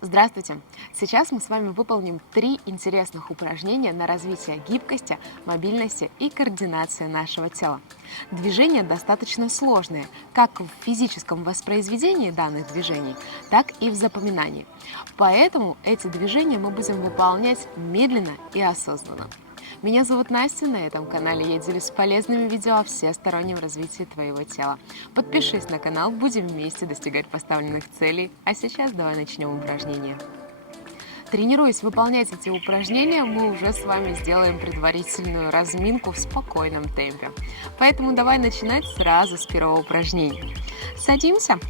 Здравствуйте! Сейчас мы с вами выполним 3 интересных упражнения на развитие гибкости, мобильности и координации нашего тела. Движения достаточно сложные, как в физическом воспроизведении данных движений, так и в запоминании. Поэтому эти движения мы будем выполнять медленно и осознанно. Меня зовут Настя, на этом канале я делюсь полезными видео о всестороннем развитии твоего тела. Подпишись на канал, будем вместе достигать поставленных целей. А сейчас давай начнем упражнение. Тренируясь выполнять эти упражнения, мы уже с вами сделаем предварительную разминку в спокойном темпе. Поэтому давай начинать сразу с первого упражнения. Садимся.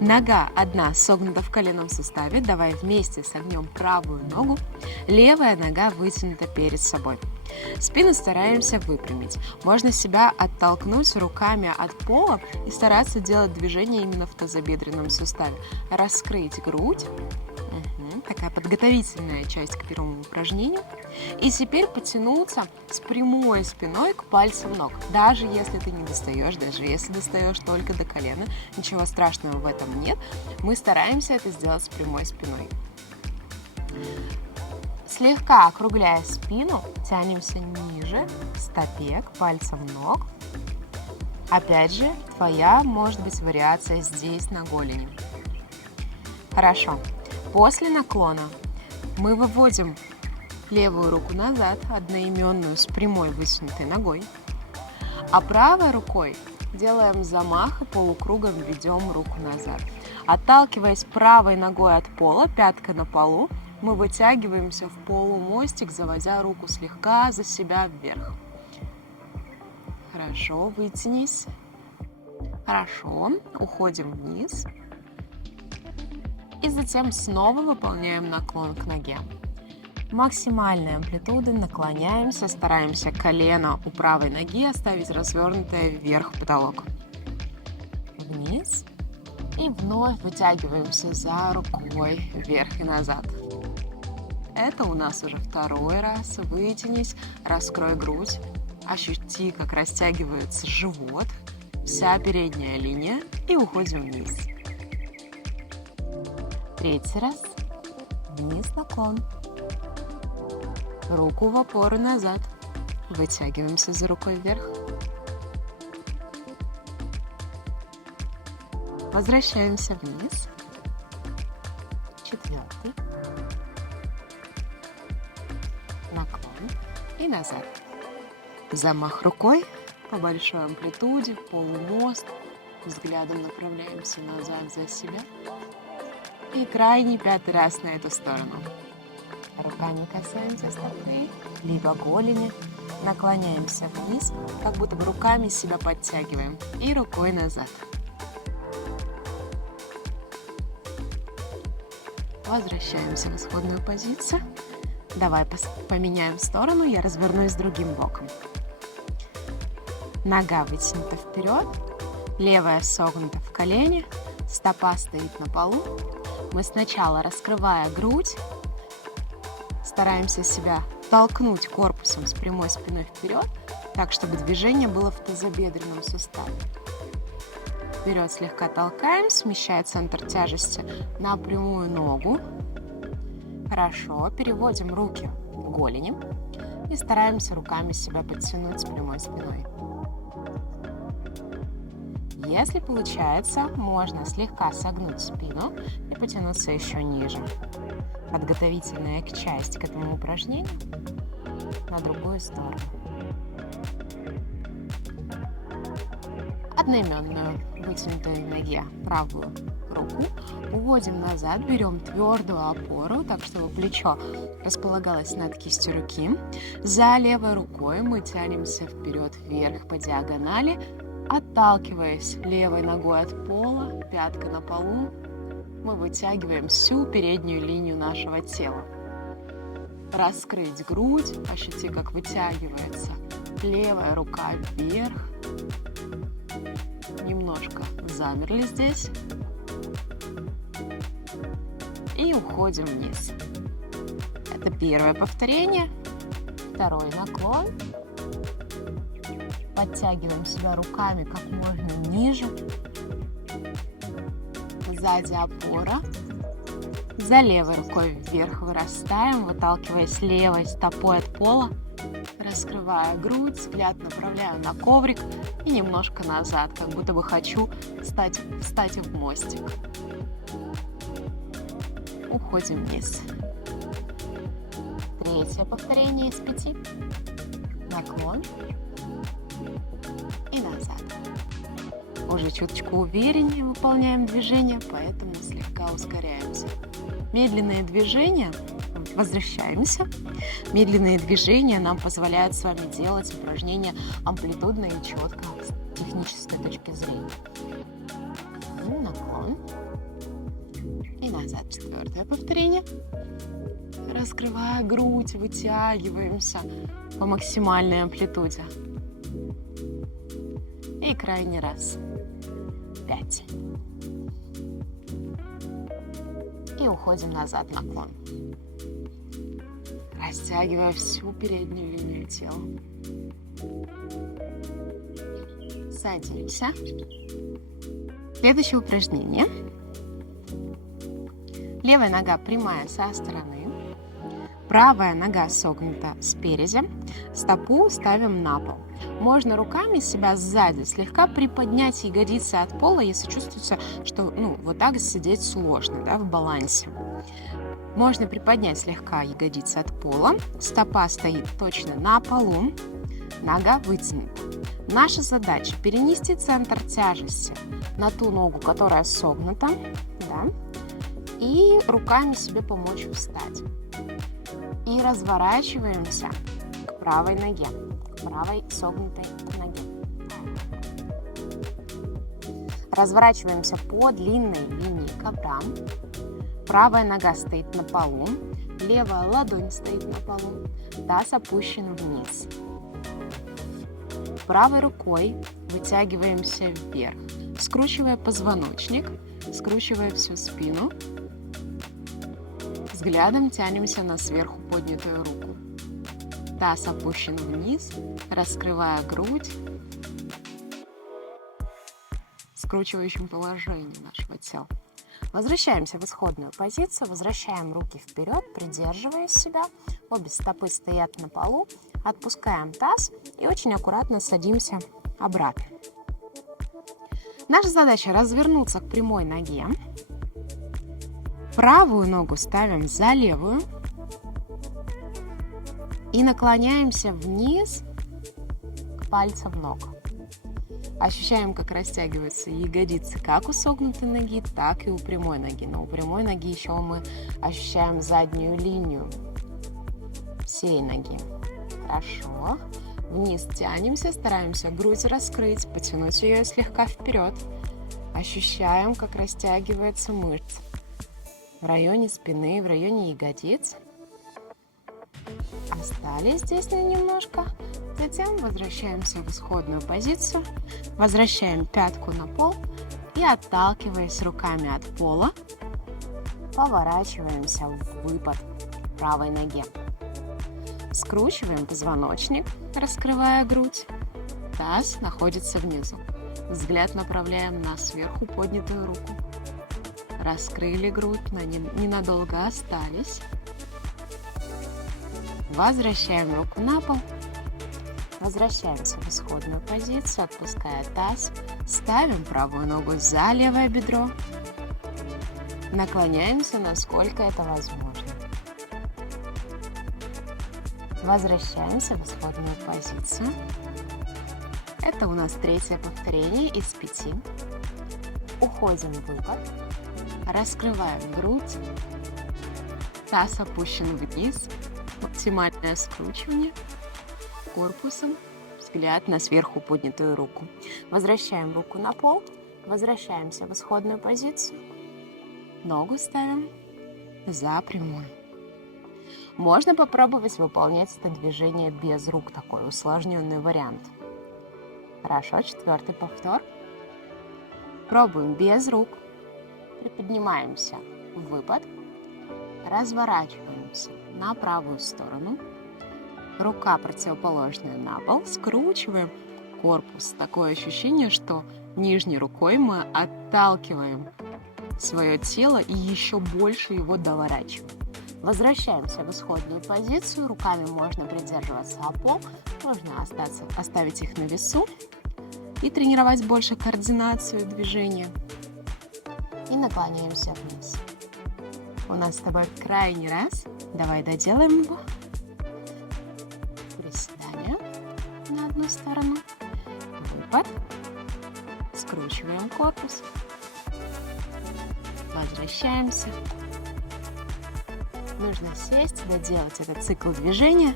Нога одна согнута в коленном суставе. Давай вместе согнем правую ногу. Левая нога вытянута перед собой. Спину стараемся выпрямить. Можно себя оттолкнуть руками от пола и стараться делать движение именно в тазобедренном суставе. Раскрыть грудь. Такая подготовительная часть к первому упражнению. И теперь потянуться с прямой спиной к пальцам ног. Даже если ты не достаешь, даже если достаешь только до колена, ничего страшного в этом нет. Мы стараемся это сделать с прямой спиной. Слегка округляя спину, тянемся ниже к стопе, к пальцам ног. Опять же, твоя может быть вариация здесь на голени. Хорошо. После наклона мы выводим левую руку назад, одноименную с прямой вытянутой ногой, а правой рукой делаем замах и полукругом ведем руку назад. Отталкиваясь правой ногой от пола, пятка на полу, мы вытягиваемся в полумостик, заводя руку слегка за себя вверх. Хорошо, вытянись. Хорошо, уходим вниз. И затем снова выполняем наклон к ноге. Максимальной амплитудой наклоняемся, стараемся колено у правой ноги оставить развернутое вверх в потолок. Вниз. И вновь вытягиваемся за рукой вверх и назад. Это у нас уже второй раз. Вытянись, раскрой грудь. Ощути, как растягивается живот, вся передняя линия. И уходим вниз. Третий раз. Вниз наклон. Руку в опору назад. Вытягиваемся за рукой вверх. Возвращаемся вниз. Четвертый. Наклон. И назад. Замах рукой по большой амплитуде, полумост. Взглядом направляемся назад за себя. И крайний пятый раз на эту сторону. Руками касаемся стопы, либо голени. Наклоняемся вниз, как будто бы руками себя подтягиваем. И рукой назад. Возвращаемся в исходную позицию. Давай поменяем сторону, я развернусь другим боком. Нога вытянута вперед, левая согнута в колене, стопа стоит на полу. Мы сначала, раскрывая грудь, стараемся себя толкнуть корпусом с прямой спиной вперед, так, чтобы движение было в тазобедренном суставе. Вперед слегка толкаем, смещая центр тяжести на прямую ногу. Хорошо, переводим руки в голени и стараемся руками себя подтянуть с прямой спиной. Если получается, можно слегка согнуть спину и потянуться еще ниже. Подготовительная часть к этому упражнению на другую сторону. Одноименную вытянутой ноге правую руку уводим назад, берем твердую опору, так чтобы плечо располагалось над кистью руки. За левой рукой мы тянемся вперед вверх по диагонали, отталкиваясь левой ногой от пола, пятка на полу, мы вытягиваем всю переднюю линию нашего тела. Раскрыть грудь, ощути, как вытягивается левая рука вверх. Немножко замерли здесь. И уходим вниз. Это первое повторение. Второй наклон. Подтягиваем себя руками как можно ниже. Сзади опора. За левой рукой вверх вырастаем, выталкиваясь левой стопой от пола. Раскрывая грудь, взгляд направляю на коврик и немножко назад, как будто бы хочу встать в мостик. Уходим вниз. Третье повторение из 5. Наклон и назад. Уже чуточку увереннее выполняем движение, поэтому слегка ускоряемся. Медленные движения, возвращаемся. Медленные движения нам позволяют с вами делать упражнения амплитудно и четко с технической точки зрения. Наклон и назад. Четвертое повторение. Раскрывая грудь, вытягиваемся по максимальной амплитуде. И крайний раз. 5. И уходим назад, наклон. Растягивая всю переднюю линию тела. Садимся. Следующее упражнение. Левая нога прямая со стороны. Правая нога согнута спереди. Стопу ставим на пол. Можно руками себя сзади слегка приподнять ягодицы от пола, если чувствуется, что вот так сидеть сложно, в балансе. Можно приподнять слегка ягодицы от пола. Стопа стоит точно на полу. Нога вытянута. Наша задача перенести центр тяжести на ту ногу, которая согнута, и руками себе помочь встать. И разворачиваемся к правой ноге, к правой согнутой ноге. Разворачиваемся по длинной линии ковра. Правая нога стоит на полу, левая ладонь стоит на полу, таз опущен вниз. Правой рукой вытягиваемся вверх, скручивая позвоночник, скручивая всю спину. Взглядом тянемся на сверху поднятую руку. Таз опущен вниз, раскрывая грудь в скручивающем положении нашего тела. Возвращаемся в исходную позицию, возвращаем руки вперед, придерживая себя. Обе стопы стоят на полу, отпускаем таз и очень аккуратно садимся обратно. Наша задача развернуться к прямой ноге. Правую ногу ставим за левую и наклоняемся вниз к пальцам ног. Ощущаем, как растягиваются ягодицы как у согнутой ноги, так и у прямой ноги. Но у прямой ноги еще мы ощущаем заднюю линию всей ноги. Хорошо. Вниз тянемся, стараемся грудь раскрыть, потянуть ее слегка вперед. Ощущаем, как растягивается мышца в районе спины, в районе ягодиц. Остались здесь немножко. Затем возвращаемся в исходную позицию, возвращаем пятку на пол и, отталкиваясь руками от пола, поворачиваемся в выпад правой ноге. Скручиваем позвоночник, раскрывая грудь. Таз находится внизу. Взгляд направляем на сверху поднятую руку. Раскрыли грудь, но ненадолго остались. Возвращаем руку на пол. Возвращаемся в исходную позицию, отпуская таз. Ставим правую ногу за левое бедро. Наклоняемся, насколько это возможно. Возвращаемся в исходную позицию. Это у нас третье повторение из 5. Уходим в выпад. Раскрываем грудь. Таз опущен вниз. Максимальное скручивание корпусом. Взгляд на сверху поднятую руку. Возвращаем руку на пол. Возвращаемся в исходную позицию. Ногу ставим за прямую. Можно попробовать выполнять это движение без рук, такой усложненный вариант. Хорошо, 4-й повтор. Пробуем без рук. Приподнимаемся в выпад. Разворачиваемся на правую сторону. Рука противоположная на пол. Скручиваем корпус. Такое ощущение, что нижней рукой мы отталкиваем свое тело и еще больше его доворачиваем. Возвращаемся в исходную позицию. Руками можно придерживаться опор, можно оставить их на весу и тренировать больше координацию движения. И наклоняемся вниз. У нас с тобой крайний раз. Давай доделаем его. Приседание на одну сторону. Выпад. Скручиваем корпус. Возвращаемся. Нужно сесть, доделать этот цикл движения.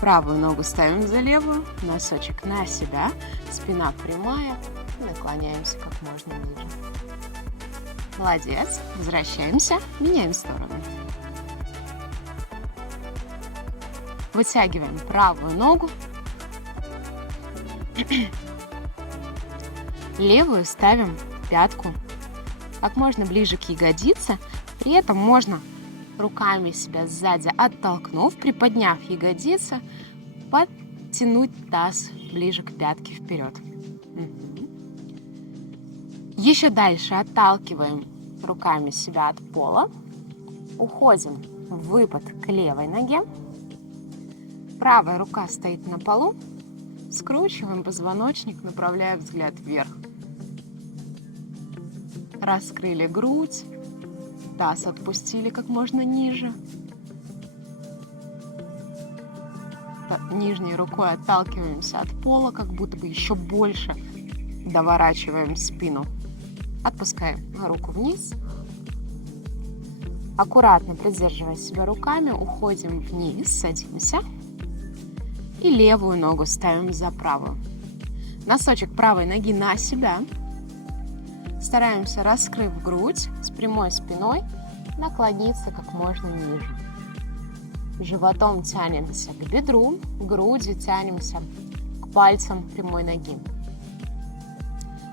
Правую ногу ставим за левую, носочек на себя, спина прямая, и наклоняемся как можно ниже. Молодец. Возвращаемся, меняем сторону. Вытягиваем правую ногу. Левую ставим пятку как можно ближе к ягодице. При этом можно руками себя сзади оттолкнув, приподняв ягодицы, подтянуть таз ближе к пятке вперед. Еще дальше отталкиваем руками себя от пола. Уходим в выпад к левой ноге. Правая рука стоит на полу. Скручиваем позвоночник, направляя взгляд вверх. Раскрыли грудь. Таз отпустили как можно ниже. Нижней рукой отталкиваемся от пола, как будто бы еще больше доворачиваем спину. Отпускаем руку вниз. Аккуратно придерживая себя руками, уходим вниз, садимся. И левую ногу ставим за правую. Носочек правой ноги на себя. Стараемся, раскрыв грудь, с прямой спиной, наклониться как можно ниже. Животом тянемся к бедру, грудью тянемся к пальцам прямой ноги.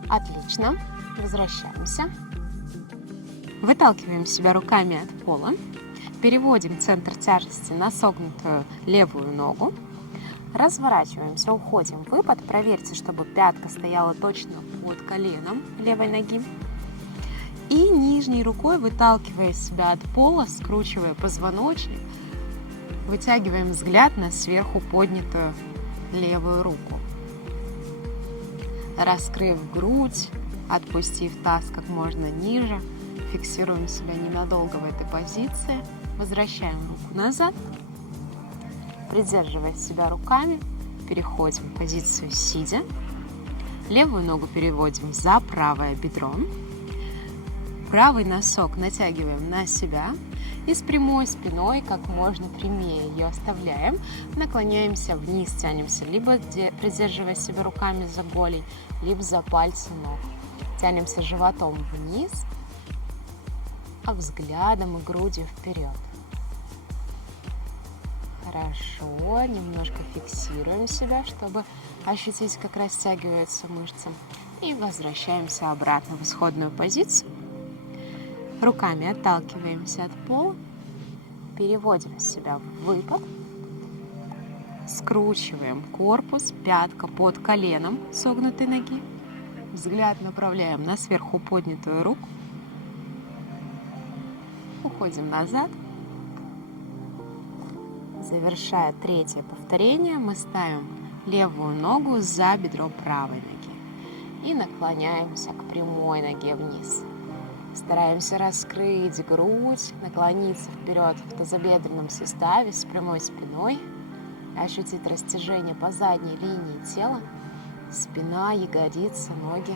Отлично. Возвращаемся. Выталкиваем себя руками от пола. Переводим центр тяжести на согнутую левую ногу. Разворачиваемся, уходим в выпад. Проверьте, чтобы пятка стояла точно под коленом левой ноги. И нижней рукой, выталкивая себя от пола, скручивая позвоночник, вытягиваем взгляд на сверху поднятую левую руку. Раскрыв грудь, отпустив таз как можно ниже, фиксируем себя ненадолго в этой позиции. Возвращаем руку назад. Придерживая себя руками, переходим в позицию сидя. Левую ногу переводим за правое бедро. Правый носок натягиваем на себя. И с прямой спиной, как можно прямее ее оставляем. Наклоняемся вниз, тянемся, либо придерживая себя руками за голень, либо за пальцы ног. Тянемся животом вниз, а взглядом и грудью вперед. Хорошо, немножко фиксируем себя, чтобы ощутить, как растягиваются мышцы. И возвращаемся обратно в исходную позицию. Руками отталкиваемся от пола, переводим себя в выпад, скручиваем корпус, пятка под коленом согнутой ноги. Взгляд направляем на сверху поднятую руку. Уходим назад. Завершая третье повторение, мы ставим левую ногу за бедро правой ноги и наклоняемся к прямой ноге вниз. Стараемся раскрыть грудь, наклониться вперед в тазобедренном суставе с прямой спиной, ощутить растяжение по задней линии тела, спина, ягодицы, ноги.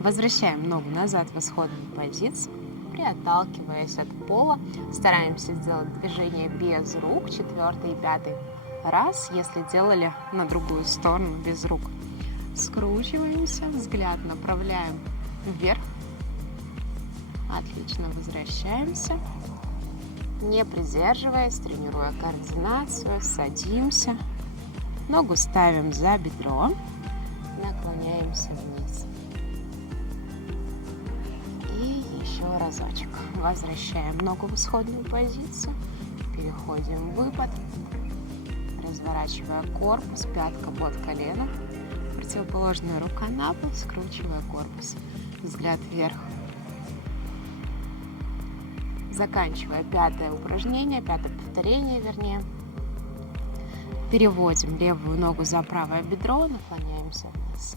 Возвращаем ногу назад в исходную позицию. Отталкиваясь от пола, стараемся сделать движение без рук, 4-й и 5-й раз, если делали на другую сторону без рук. Скручиваемся, взгляд направляем вверх. Отлично, возвращаемся. Не придерживаясь, тренируя координацию, садимся. Ногу ставим за бедро, наклоняемся вниз. Разочек. Возвращаем ногу в исходную позицию. Переходим в выпад. Разворачивая корпус, пятка под колено. Противоположная рука на пол, скручивая корпус. Взгляд вверх. Заканчивая пятое упражнение, пятое повторение, вернее. Переводим левую ногу за правое бедро, наклоняемся вниз.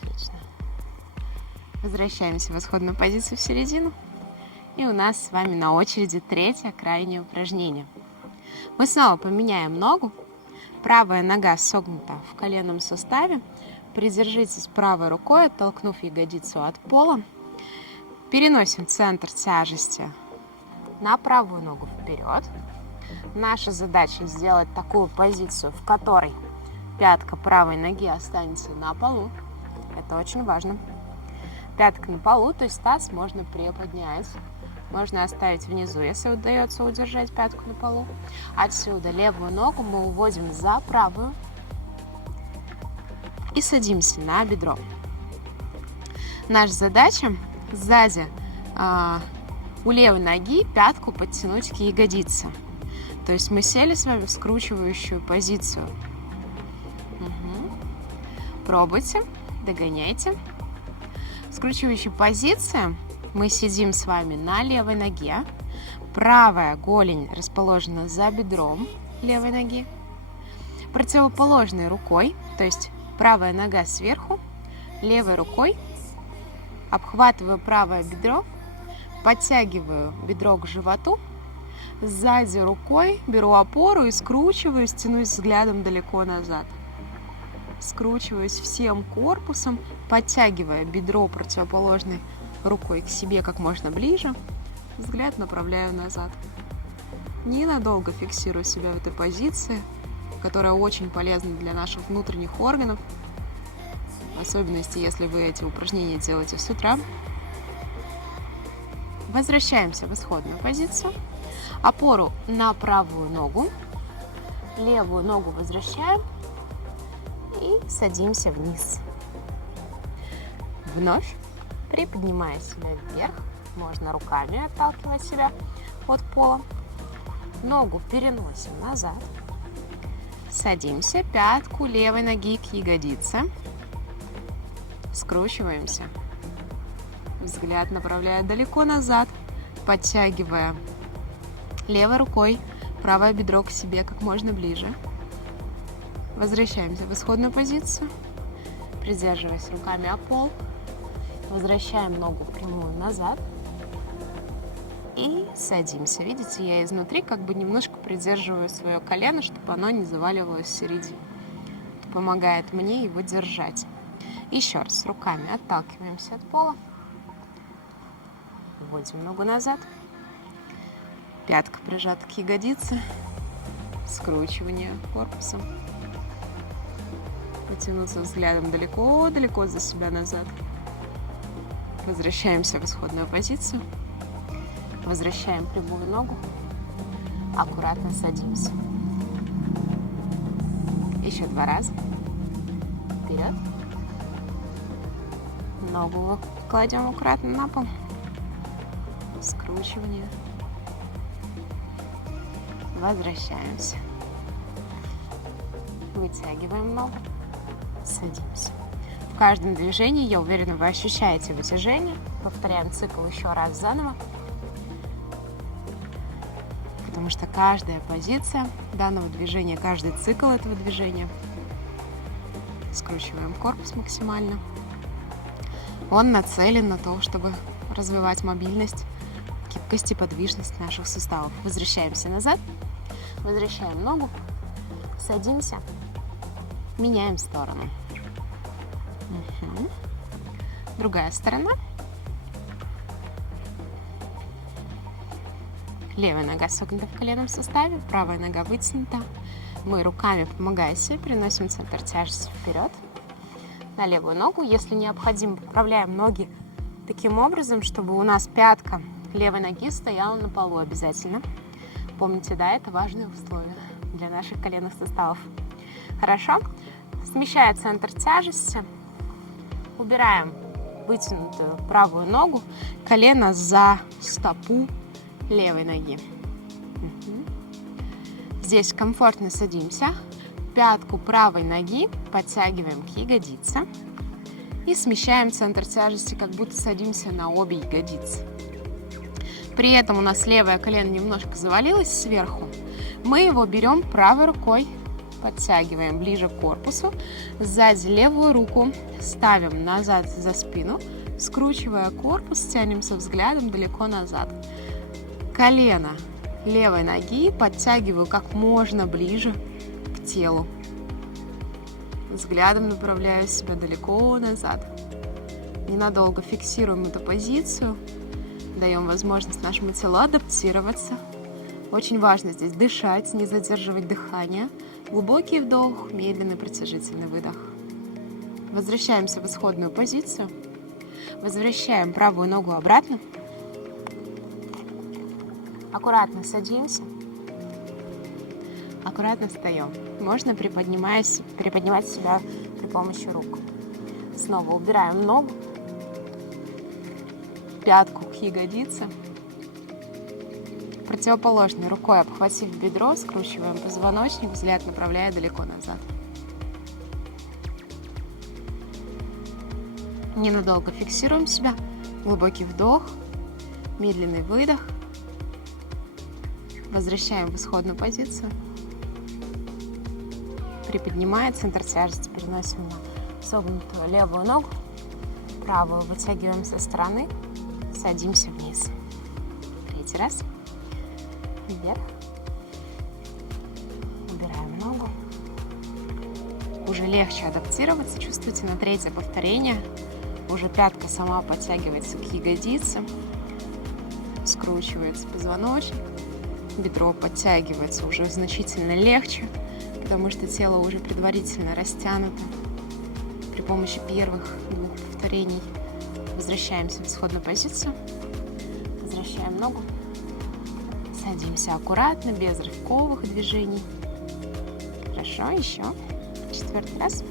Отлично. Возвращаемся в исходную позицию в середину. И у нас с вами на очереди третье крайнее упражнение. Мы снова поменяем ногу. Правая нога согнута в коленном суставе. Придержитесь правой рукой, оттолкнув ягодицу от пола. Переносим центр тяжести на правую ногу вперед. Наша задача сделать такую позицию, в которой пятка правой ноги останется на полу. Это очень важно. Пятка на полу, то есть таз можно приподнять. Можно оставить внизу, если удается удержать пятку на полу. Отсюда левую ногу мы уводим за правую и садимся на бедро. Наша задача сзади у левой ноги пятку подтянуть к ягодице. То есть мы сели с вами в скручивающую позицию. Пробуйте, догоняйте. В скручивающей позиции мы сидим с вами на левой ноге. Правая голень расположена за бедром левой ноги. Противоположной рукой, то есть правая нога сверху, левой рукой обхватываю правое бедро, подтягиваю бедро к животу, сзади рукой беру опору и скручиваюсь, тянусь взглядом далеко назад. Скручиваюсь всем корпусом, подтягивая бедро противоположной рукой к себе как можно ближе, взгляд направляю назад. Ненадолго фиксирую себя в этой позиции, которая очень полезна для наших внутренних органов, в особенности, если вы эти упражнения делаете с утра. Возвращаемся в исходную позицию. Опору на правую ногу. Левую ногу возвращаем и садимся вниз. Вновь приподнимая себя вверх, можно руками отталкивать себя от пола. Ногу переносим назад. Садимся, пятку левой ноги к ягодице. Скручиваемся. Взгляд направляя далеко назад, подтягивая левой рукой правое бедро к себе как можно ближе. Возвращаемся в исходную позицию, придерживаясь руками о пол. Возвращаем ногу прямую назад и садимся. Видите, я изнутри как бы немножко придерживаю свое колено, чтобы оно не заваливалось в середину. Это помогает мне его держать. Еще раз руками отталкиваемся от пола. Вводим ногу назад. Пятка прижата к ягодице. Скручивание корпусом. Потянуться взглядом далеко-далеко за себя назад. Возвращаемся в исходную позицию. Возвращаем прямую ногу. Аккуратно садимся. Еще 2 раза. Вперед. Ногу кладем аккуратно на пол. Скручивание. Возвращаемся. Вытягиваем ногу. Садимся. В каждом движении, я уверена, вы ощущаете вытяжение. Повторяем цикл еще раз заново. Потому что каждая позиция данного движения, каждый цикл этого движения, скручиваем корпус максимально. Он нацелен на то, чтобы развивать мобильность, гибкость и подвижность наших суставов. Возвращаемся назад, возвращаем ногу, садимся, меняем сторону. Другая сторона. Левая нога согнута в коленном суставе, правая нога вытянута. Мы руками, помогая себе, переносим центр тяжести вперед на левую ногу. Если необходимо, поправляем ноги таким образом, чтобы у нас пятка левой ноги стояла на полу обязательно. Помните, да, это важное условие для наших коленных суставов. Хорошо? Смещая центр тяжести, убираем вытянутую правую ногу, колено за стопу левой ноги. Здесь комфортно садимся. Пятку правой ноги подтягиваем к ягодице. И смещаем центр тяжести, как будто садимся на обе ягодицы. При этом у нас левое колено немножко завалилось сверху. Мы его берем правой рукой, подтягиваем ближе к корпусу. Сзади левую руку ставим назад за спину, скручивая корпус, тянемся взглядом далеко назад. Колено левой ноги подтягиваю как можно ближе к телу. Взглядом направляю себя далеко назад. Ненадолго фиксируем эту позицию. Даем возможность нашему телу адаптироваться. Очень важно здесь дышать, не задерживать дыхание. Глубокий вдох, медленный продолжительный выдох. Возвращаемся в исходную позицию. Возвращаем правую ногу обратно. Аккуратно садимся. Аккуратно встаем. Можно приподнимать себя при помощи рук. Снова убираем ногу, пятку к ягодице. Противоположной рукой, обхватив бедро, скручиваем позвоночник, взгляд направляя далеко назад. Ненадолго фиксируем себя. Глубокий вдох, медленный выдох. Возвращаем в исходную позицию. Приподнимая центр тяжести, переносим на согнутую левую ногу. Правую вытягиваем со стороны. Садимся вниз. Третий раз. Вверх. Убираем ногу. Уже легче адаптироваться. Чувствуете, на третье повторение уже пятка сама подтягивается к ягодице. Скручивается позвоночник. Бедро подтягивается уже значительно легче, потому что тело уже предварительно растянуто. При помощи первых двух повторений возвращаемся в исходную позицию. Возвращаем ногу. Садимся аккуратно, без рывковых движений. Хорошо, еще. Четвертый раз.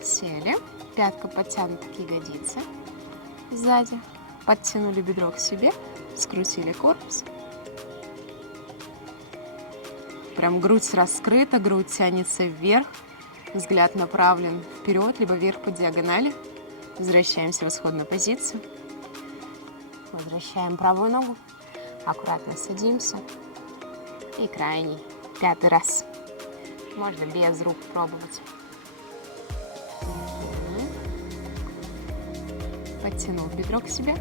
Сели. Пятка подтянута к ягодице. Сзади. Подтянули бедро к себе. Скрутили корпус. Прям грудь раскрыта, грудь тянется вверх. Взгляд направлен вперед, либо вверх по диагонали. Возвращаемся в исходную позицию. Возвращаем правую ногу. Аккуратно садимся. И крайний, пятый раз. Можно без рук пробовать. Подтянул бедро к себе.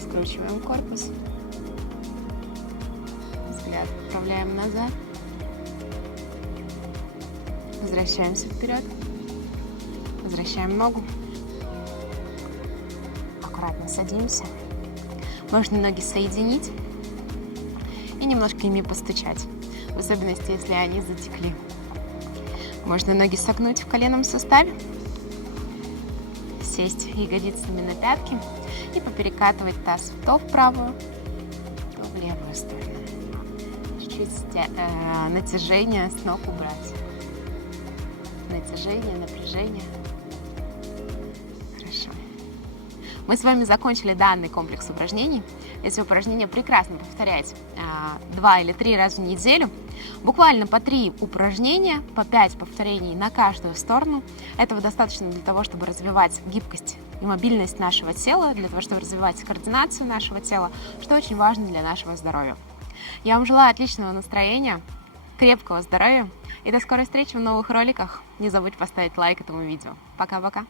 Скручиваем корпус. Взгляд отправляем назад. Возвращаемся вперед. Возвращаем ногу. Аккуратно садимся. Можно ноги соединить и немножко ими постучать, в особенности, если они затекли. Можно ноги согнуть в коленном суставе, сесть ягодицами на пятки и поперекатывать таз то в правую, то в левую сторону. Чуть-чуть натяжение с ног убрать. Натяжение, напряжение. Хорошо. Мы с вами закончили данный комплекс упражнений. Эти упражнения прекрасно повторять 2 или 3 раза в неделю. Буквально по 3 упражнения, по 5 повторений на каждую сторону. Этого достаточно для того, чтобы развивать гибкость и мобильность нашего тела, для того, чтобы развивать координацию нашего тела, что очень важно для нашего здоровья. Я вам желаю отличного настроения, крепкого здоровья и до скорой встречи в новых роликах. Не забудь поставить лайк этому видео. Пока-пока!